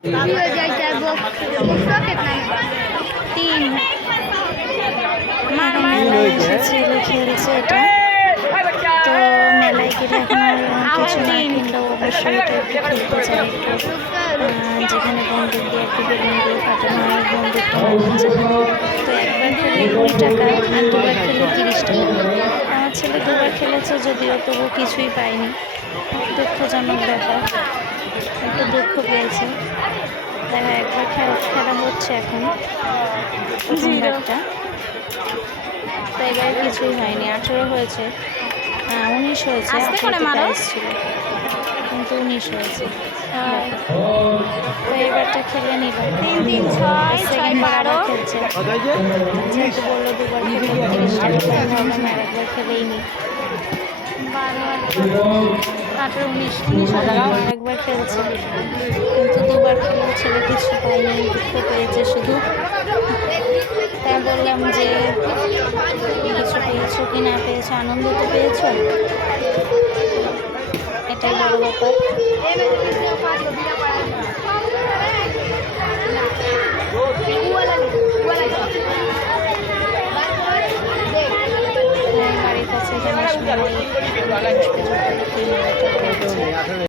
তিন মেলায় এসেছিল খেলছে এটা। তো মেলায় গেলে এখন আর কিছু না কিনলেও অবশ্যই এটা একটু খেলতে চাই একটু, যেখানে বন্দুক দিয়ে একটু বেলুন দিয়ে ফাটানো হয়, বন্দুকটা হচ্ছে। তো একবার খেলে 20 টাকা আর দুবার খেলে 30 টাকা। আমার ছেলে দুবার খেলেছে, যদিও তবু কিছুই পায়নি, দুঃখজনক ব্যাপার, একটু দুঃখ পেয়েছে। দেখা একবার খেলা হচ্ছে এখন একটা, তো এবারে কিছুই হয়নি। 18 হয়েছে, 19 হয়েছে, 18 ছিল কিন্তু 19 হয়েছে। তো এবারটা খেলে নিল 3, 3, 6, 6, 12 খেলছে, যেহেতু বললো দুবার খেলে 30 টাকা পাই, ভাবলাম একবার খেলেই নি। 18, 19, 19 টাকা একবার খেলছে, কিন্তু দুবার খেলেও ছেলে কিছু পায়নি, দুঃখ পেয়েছে শুধু। তাই বললাম যে কিছু পেয়েছো কি না পেয়েছো, আনন্দ তো পেয়েছো, এটাই বড় ব্যাপার। বাড়ির কাছে গণেশ মেলায়